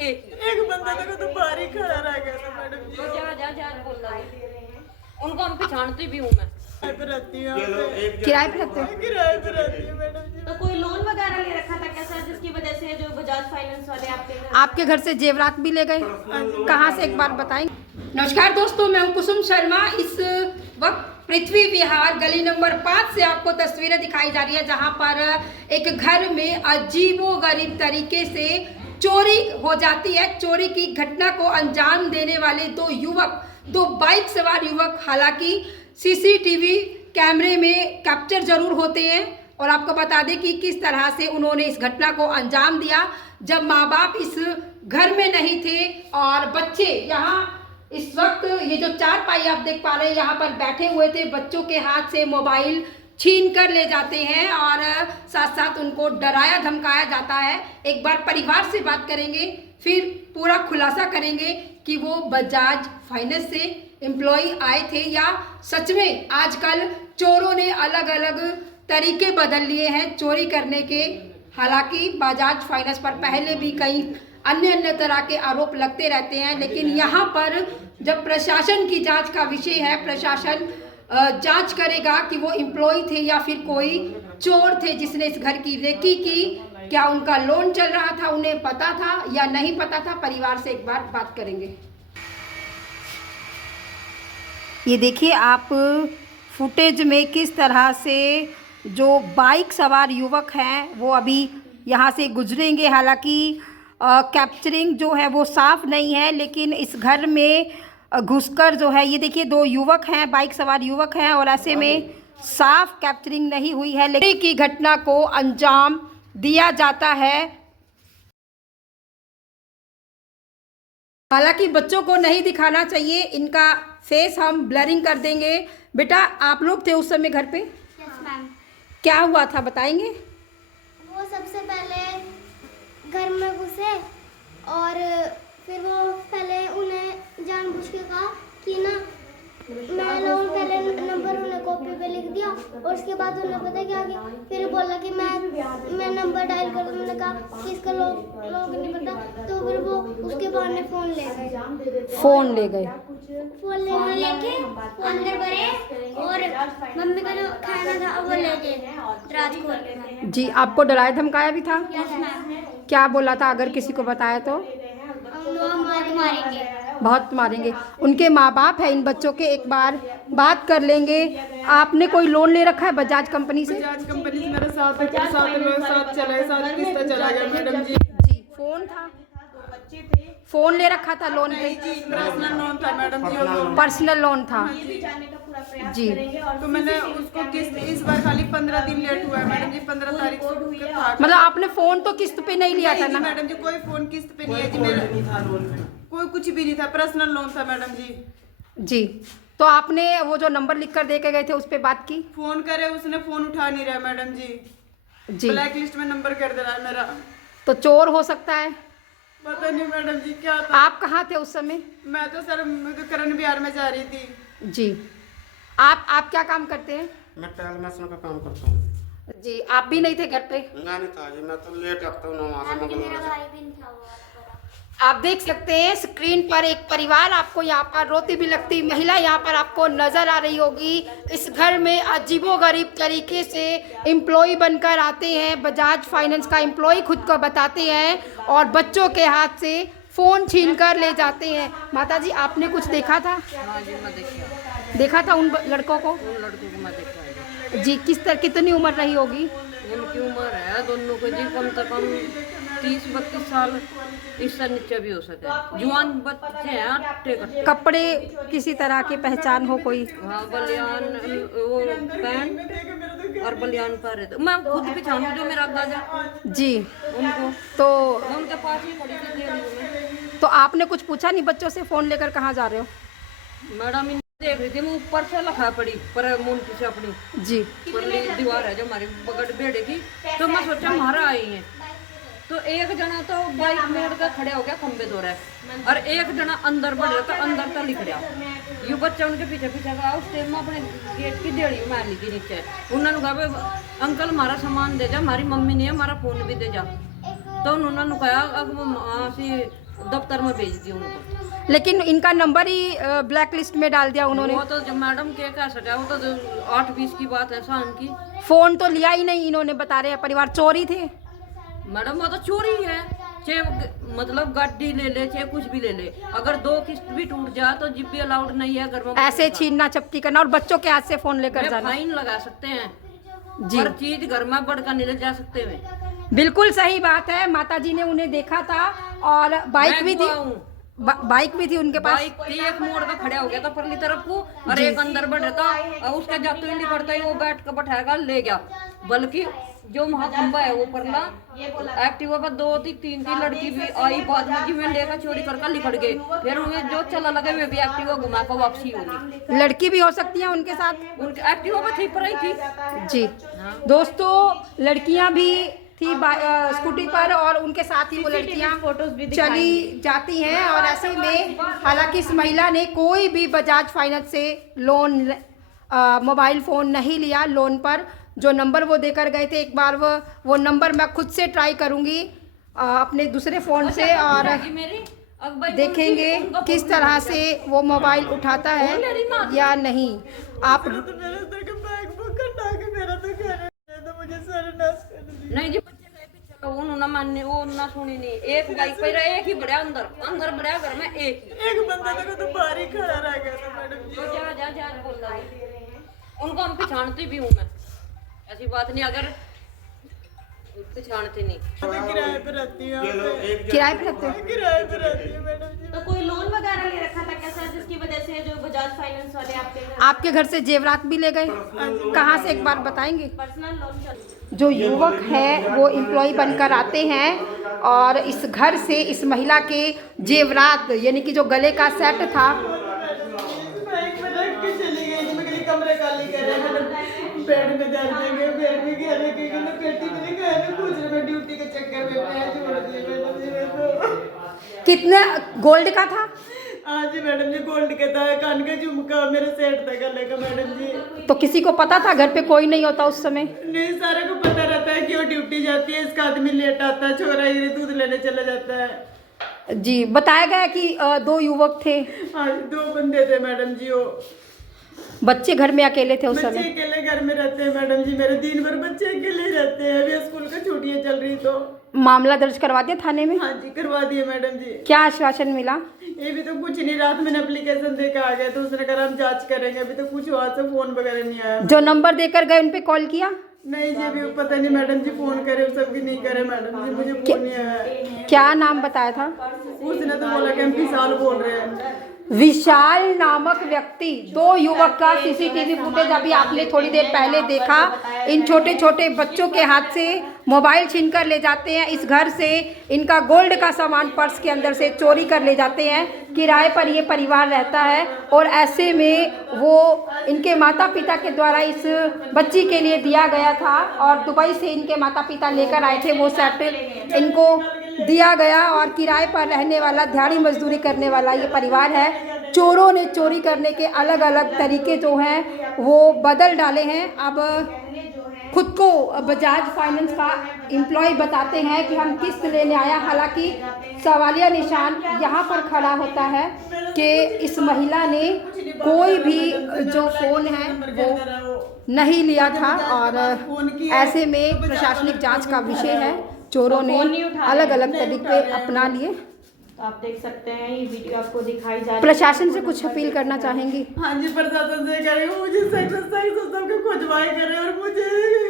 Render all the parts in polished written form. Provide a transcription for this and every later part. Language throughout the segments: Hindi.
एक बंदा देखो तो बाहर ही खड़ा रह गया था मैडम जी। तो जा बोल रहा है उनको, हम पहचानती भी हूँ मैं। किराए पे रहती है, किराए पे रहते हैं? किराए पे रहती है मैडम जी। तो कोई लोन वगैरह ले रखा था क्या सर, जिसकी वजह से जो बजाज फाइनेंस वाले आपके घर से जेवरात भी ले गए? कहाँ से, एक बार बताएंगे? नमस्कार दोस्तों, मैं हूं कुसुम शर्मा। इस वक्त पृथ्वी विहार गली नंबर 5 से आपको तस्वीरें दिखाई जा रही है, जहां पर एक घर में अजीबोगरीब तरीके से चोरी हो जाती है। चोरी की घटना को अंजाम देने वाले दो बाइक सवार युवक, हालांकि सीसीटीवी कैमरे में कैप्चर जरूर होते हैं। और आपको बता दें कि किस तरह से उन्होंने इस घटना को अंजाम दिया, जब माँ बाप इस घर में नहीं थे और बच्चे यहाँ इस वक्त ये जो चारपाई आप देख पा रहे हैं यहाँ पर बैठे हुए थे। बच्चों के हाथ से मोबाइल छीन कर ले जाते हैं और साथ साथ उनको डराया धमकाया जाता है। एक बार परिवार से बात करेंगे, फिर पूरा खुलासा करेंगे कि वो बजाज फाइनेंस से एम्प्लॉय आए थे या सच में आजकल चोरों ने अलग अलग तरीके बदल लिए हैं चोरी करने के। हालांकि बजाज फाइनेंस पर पहले भी कई अन्य तरह के आरोप लगते रहते हैं, लेकिन यहाँ पर जब प्रशासन की जांच का विषय है, प्रशासन जांच करेगा कि वो एम्प्लॉय थे या फिर कोई चोर थे जिसने इस घर की रेकी की। क्या उनका लोन चल रहा था, उन्हें पता था या नहीं पता था? परिवार से एक बार बात करेंगे। ये देखिए आप फुटेज में किस तरह से जो बाइक सवार युवक हैं वो अभी यहाँ से गुजरेंगे। हालांकि कैप्चरिंग जो है वो साफ नहीं है, लेकिन इस घर में घुसकर जो है, ये देखिए दो युवक हैं, बाइक सवार युवक हैं, और ऐसे में साफ कैप्चरिंग नहीं हुई है, लेकिन की घटना को अंजाम दिया जाता है। हालांकि बच्चों को नहीं दिखाना चाहिए, इनका फेस हम ब्लरिंग कर देंगे। बेटा आप लोग थे उस समय घर पे? Yes ma'am. क्या हुआ था बताएंगे? वो सबसे पहले घर में घुसे और फिर वो पहले उन्हें जानबूझ के कहा कि ना मैं लोन, पहले नंबर उन्हें कॉपी पे लिख दिया और उसके बाद उन्हें पता क्या किया, फिर बोला कि मैं नंबर डायल कर दूं। मैंने कहा कि इसका लोग नहीं पता, तो फिर वो उसके बहाने फ़ोन ले गए। फ़ोन ले गए? फ़ोन लेके अंदर भरे और मम्मी का जो खाना था वो ले गए रात को। जी, आपको डराया धमकाया भी था? Yes ma'am. क्या बोला था अगर किसी को बताया तो? हम लोग मारेंगे। बहुत मारेंगे। उनके माँ बाप है इन बच्चों के, एक बार बात कर लेंगे। आपने कोई लोन ले रखा है बजाज कंपनी से? बजाज कंपनी से मेरा साथ चला गया मैडम जी। जी, फोन था, फोन ले रखा था लोन पे? पर्सनल लोन था मैडम जी। पर्सनल लोन था जी। तो मैंने उसको किस्त इस बार खाली 15 दिन लेट हुआ है मैडम जी। 15 तारीख को था। मतलब आपने फोन तो किस्त पे नहीं लिया था ना? मैडम जी कोई फोन किस्त पे नहीं है जी। मेरा कोई कुछ भी नहीं था, पर्सनल लोन था मैडम जी। जी, तो आपने वो जो नंबर लिख कर दे के गए थे उस पर बात की? फोन करे, उसने फोन उठा नहीं रहा मैडम जी। जी, ब्लैक लिस्ट में नंबर कर दे रहा है मेरा। तो चोर हो सकता है? पता नहीं मैडम जी क्या था। आप कहाँ थे उस समय? मैं तो सर करण बिहार में जा रही थी जी। आप क्या काम करते हैं? मैं टाइल मशीन का काम करता हूँ जी, आप भी नहीं थे घर पे? नहीं था जी, मैं तो लेट आता हूँ वहाँ से मेरा मंगलवार भाई भी नहीं था वो वाला। आप देख सकते हैं स्क्रीन पर एक परिवार आपको यहाँ पर रोती भी लगती महिला यहाँ पर आपको नजर आ रही होगी। इस घर में अजीबोगरीब तरीके से एम्प्लॉय बनकर आते हैं, बजाज फाइनेंस का एम्प्लॉय खुद को बताते हैं और बच्चों के हाथ से फ़ोन छीन कर ले जाते हैं। माता जी आपने कुछ देखा था? हाँ जी, मैं देखा था उन लड़कों को? उन लड़कों को मैं देखा जी, कितनी उम्र रही होगी उनकी? उम्र है दोनों को जी कम से कम 30-32 साल, इससे नीचे भी हो सके। जवान बच्चे हैं, अट्टे कट्टे। कपड़े किसी तरह की पहचान हो कोई? हाँ, बलियान, वो पैंट और बलियान पर है। मैं खुद पहचान जो मेरा अंदाजा जी। उनको, तो मैं उनके पास ही खड़ी थी देवली में। तो आपने कुछ पूछा नहीं बच्चों से? फ़ोन लेकर कहाँ जा रहे हो? मैडम इन देख रही थी, मैं ऊपर से लखा पड़ी पर मुंडी से अपनी जी। परली दीवार है जो हमारी बगड़ बेड़े की, तो मैं सोचा मारा आई है। तो एक जना तो बाइक मोड़ कर खड़े हो गया खंबे दो रहे और एक जना अंदर बढ़ तो अंदर तक लिख रहा। यू बच्चा उनके पीछे पीछे गया, उस टाइम में अपने गेट की देड़ी मार ली थी नीचे। उन्होंने कहा अंकल हमारा सामान दे जा, हमारी मम्मी नहीं है, हमारा फोन भी दे जा। तो उन्होंने कहा अब दफ्तर में भेज दी उनको। लेकिन इनका नंबर ही ब्लैक लिस्ट में डाल दिया उन्होंने। वो तो जो मैडम के कह सका, वो तो 8-20 की बात है शाम की। फोन तो लिया ही नहीं इन्होंने, बता रहे हैं परिवार चोरी थे। मैडम वो तो चोरी है, चाहे मतलब गाड़ी ले ले चाहे कुछ भी ले ले, अगर 2 किस्त भी टूट जाए तो जिप भी अलाउड नहीं है घर में। ऐसे छीनना चपटी करना और बच्चों के हाथ से फोन लेकर जाना, फाइन लगा सकते हैं जी। हर चीज घर में बढ़कर नहीं ले जा सकते हैं। बिल्कुल सही बात है। माताजी ने उन्हें देखा था और बाइक भी थी, बाइक भी थी उनके पास। बाइक थी, एक मोड़ पे खड़ा हो गया था परली तरफ को और एक अंदर बढ़ रहा था, और उसका जाते ही नहीं करता ही वो बैठ कर बैठाएगा ले गया। बल्कि जो महाखंबा है वो परला एक्टिवा पर 2-3 लड़की भी आई बाद में, जी मैं लेकर चोरी करके लिखट गए। फिर उन्हें जो चला लगे वे भी एक्टिवा घुमा कर वापसी होगी। लड़की भी हो सकती है उनके साथ, उनके एक्टिवा पर थी पर ही थी जी। दोस्तों लड़कियां भी थी स्कूटी पर और उनके साथ ही वो लड़कियां चली जाती हैं। और ऐसे में हालांकि इस महिला ने कोई भी बजाज फाइनेंस से लोन मोबाइल फ़ोन नहीं लिया। लोन पर जो नंबर वो देकर गए थे, एक बार वो नंबर मैं खुद से ट्राई करूंगी अपने दूसरे फ़ोन से और देखेंगे किस तरह से वो मोबाइल उठाता है या नहीं। आप नहीं जी, बच्चे गए पीछे तो उन्होंने मानने वो ना सुनी नहीं। एक बाइक पर एक ही बढ़िया अंदर बढ़िया घर में एक बंदा तो बाहर ही खड़ा रह गया था मैडम जी। तो जा बोल रहा है। उनको हम पहचानती भी हूँ मैं, ऐसी बात नहीं, अगर पहचानती नहीं। किराए पे रहती हूँ, किराए पे रखते हैं। किराए पे रहती हूँ मैडम जी। तो कोई लोन वगैरह ले रखा था क्या सर, जिसकी वजह से जो बजाज फाइनेंस वाले आपके घर से जेवरात भी ले गए? कहाँ से एक बार बताएंगे? पर्सनल लोन चल। जो युवक है वो एम्प्लॉय बनकर आते हैं और इस घर से इस महिला के जेवरात यानी कि जो गले का सेट था, बाइक में रख के चली गई थी। मैं कहीं कमरे खाली कर रहे हैं, बेड में डाल देंगे, बेड में कह रहे कि मैं पेटी में नहीं गया ना, पूछ रहे मैं ड्यूटी के चक्कर में मैं छोड़ दी मैडम जी। मैं तो कितने गोल्ड का था? हाँ जी मैडम जी, गोल्ड का था, कान का झुमका मेरा सेट था गले का मैडम जी। तो किसी को पता था? घर पे कोई नहीं होता उस समय? नहीं, सारे को पता रहता है कि वो ड्यूटी जाती है, इसका आदमी लेट आता है, छोरा ये दूध लेने चला जाता है जी। बताया गया कि 2 युवक थे। हाँ, 2 बंदे थे मैडम जी। वो बच्चे घर में अकेले थे उस बच्चे समय? अकेले घर में रहते हैं मैडम जी। मेरे दिन भर बच्चे अकेले ही रहते हैं। अभी स्कूल का छुट्टियां चल रही तो मामला दर्ज करवा दिया थाने में? हाँ जी, करवा दिए मैडम जी। क्या आश्वासन मिला? ये भी तो कुछ नहीं, रात मैंने एप्लीकेशन दे के आ गया तो उसने कहा हम जांच करेंगे। अभी तो कुछ वहाँ से फोन वगैरह नहीं आया। जो नंबर देकर गए उन पे कॉल किया? नहीं जी, अभी पता नहीं मैडम जी, फोन करे सबकी नहीं करे मैडम जी, मुझे फोन नहीं आया। क्या नाम बताया था? उसने तो बोला कि हम विशाल बोल रहे हैं। विशाल नामक व्यक्ति, 2 युवक का सीसीटीवी फुटेज अभी आपने थोड़ी देर पहले देखा। इन छोटे छोटे बच्चों के हाथ से मोबाइल छीनकर ले जाते हैं। इस घर से इनका गोल्ड का सामान पर्स के अंदर से चोरी कर ले जाते हैं। किराए पर ये परिवार रहता है और ऐसे में वो इनके माता पिता के द्वारा इस बच्ची के लिए दिया गया था और दुबई से इनके माता पिता लेकर आए थे। वो सेट इनको दिया गया और किराए पर रहने वाला, दिहाड़ी मजदूरी करने वाला ये परिवार है। चोरों ने चोरी करने के अलग अलग तरीके जो हैं वो बदल डाले हैं। अब खुद को बजाज फाइनेंस का एम्प्लॉय बताते हैं कि हम किस्त लेने आया। हालांकि सवालिया निशान यहाँ पर खड़ा होता है कि इस महिला ने कोई भी जो फ़ोन है वो नहीं लिया था और ऐसे में प्रशासनिक जांच का विषय है। चोरों ने अलग अलग तरीके अपना लिए। तो आप देख सकते हैं ये वीडियो आपको दिखाई जा रही है। प्रशासन से कुछ अपील करना चाहेंगी? हाँ जी, प्रशासन से करेंगे, मुझे सख्त सबके खुजवाई करे और मुझे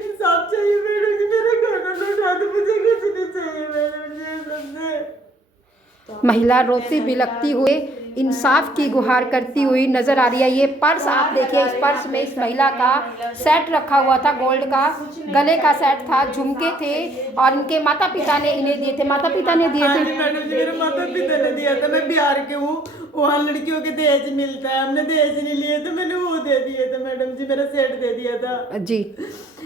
इंसाफ चाहिए मैडम जी। मेरा खाना लौटा दो, मुझे कुछ नहीं चाहिए मैडम जी सबसे। महिला रोती बिलखती हुए इंसाफ की गुहार करती हुई नजर आ रही है। ये पर्स आप देखिए, इस पर्स में इस महिला का सेट रखा हुआ था, गोल्ड का गले का सेट था, झुमके थे और इनके माता पिता ने इन्हें दिए थे। माता पिता ने दिए थे? मैडम जी, मेरे माता पिता ने दिया था। मैं बिहार के हूँ, वहाँ लड़कियों के दहेज मिलता है, हमने दहेज नहीं लिए तो मैंने वो दे दिए थे मैडम जी, मेरा सेट दे दिया था जी।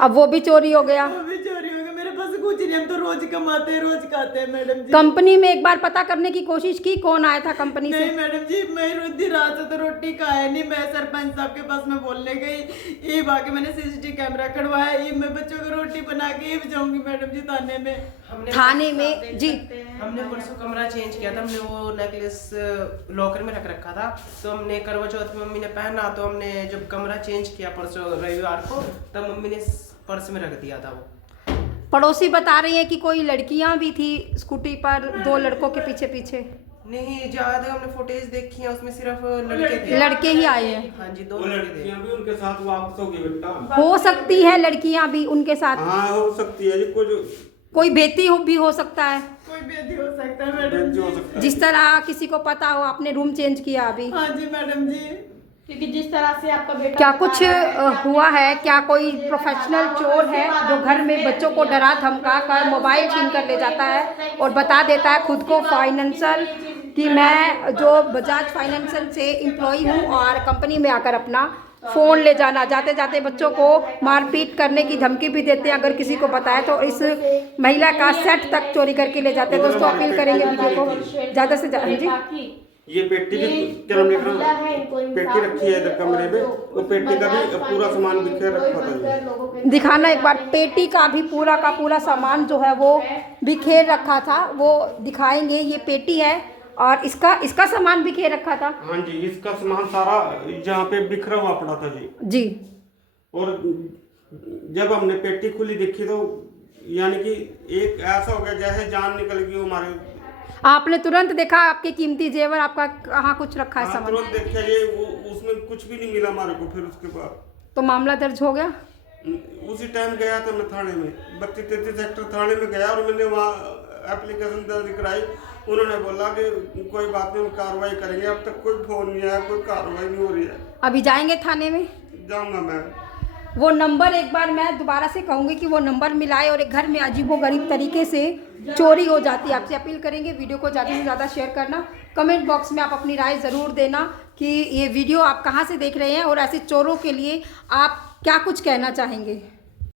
अब वो भी चोरी हो गया? वो भी चोरी हो गया। मेरे पास कुछ नहीं, हम तो रोज कमाते हैं रोज खाते हैं मैडम जी। कंपनी में एक बार पता करने की कोशिश की कौन आया था कंपनी से? नहीं मैडम जी, मैं रुद्धि रात से तो रोटी खाया नहीं। मैं सरपंच साहब के पास में बोलने गई, ये बाकी मैंने सीसीटीवी कैमरा कढ़वाया, ये मैं बच्चों को रोटी बना के ये जाऊंगी मैडम जी थाने में। थाने में जी हमने परसों कमरा चेंज किया था, हमने वो नेकलेस लॉकर में रख रखा था, तो हमने करवा चौथ में मम्मी ने पहना, तो हमने जब कमरा चेंज किया परसों रविवार को, तब मम्मी ने पर्स में रख दिया था वो। पड़ोसी बता रही हैं कि कोई लड़कियां भी थी स्कूटी पर, 2 लड़कों के पीछे पीछे। नहीं, ज्यादा हमने फुटेज देखी है, उसमें सिर्फ लड़के थे। लड़के ही आए हैं? हाँ जी, 2 लड़के थे। लड़कियां भी उनके साथ वापस होगी बेटा। हो सकती है लड़कियां भी उनके साथ, हाँ हो सकती है जी, कोई बेटी भी हो सकता है, कोई बेदी हो सकता है मैडम जो हो जी। सकता है। जिस तरह किसी को पता हो आपने रूम चेंज किया अभी। हाँ जी मैडम जी। क्योंकि जिस तरह से आपका बेटा क्या बता कुछ रहा है कि आपने हुआ है? क्या कोई प्रोफेशनल चोर है जो घर में बच्चों को डरा धमका कर मोबाइल छीन कर ले जाता है और बता देता है खुद को फाइनेंशियल कि मैं जो बजाज फाइनेंशियल से एम्प्लॉई हूँ और कंपनी में आकर अपना फ़ोन ले जाना, जाते जाते बच्चों को मारपीट करने की धमकी भी देते हैं अगर किसी को बताया तो। इस महिला का सेट तक चोरी करके ले जाते हैं। दोस्तों अपील करेंगे वीडियो को ज़्यादा से ज़्यादा। जी ये पेटी भी क्या नाम लिख रहा हूँ, पेटी रखी है इधर कमरे में, वो पेटी का भी पूरा सामान बिखेर रखा था जी। दिखाना एक बार, पेटी का भी पूरा का पूरा सामान जो है वो बिखेर रखा था, वो दिखाएंगे। ये पेटी है और इसका सामान बिखेर रखा था। हाँ जी, इसका सामान सारा जहाँ पे बिखरा हुआ पड़ा था जी। जी और जब हमने पेटी खुली देखी तो यानी कि एक ऐसा हो गया जैसे जान निकल गई हमारे। आपने तुरंत देखा आपके कीमती जेवर आपका कहाँ कुछ रखा है हाँ, सामान? तुरंत देखा ये उसमें कुछ भी नहीं मिला हमारे को। फिर उसके बाद तो मामला दर्ज हो गया? उसी टाइम गया था मैं थाने में, 32-33 सेक्टर थाने में गया और मैंने वहाँ एप्लीकेशन दर्ज कराई। उन्होंने बोला कि कोई बात नहीं, हम कार्रवाई करेंगे। अब तक कोई फोन नहीं आया, कोई कार्रवाई नहीं हो रही है। अभी जाएंगे थाने में? जाऊंगा मैं। वो नंबर एक बार मैं दोबारा से कहूँगी कि वो नंबर मिलाए और एक घर में अजीबोगरीब तरीके से चोरी हो जाती है। आपसे अपील करेंगे वीडियो को ज़्यादा से ज़्यादा शेयर करना। कमेंट बॉक्स में आप अपनी राय ज़रूर देना कि ये वीडियो आप कहाँ से देख रहे हैं और ऐसे चोरों के लिए आप क्या कुछ कहना चाहेंगे।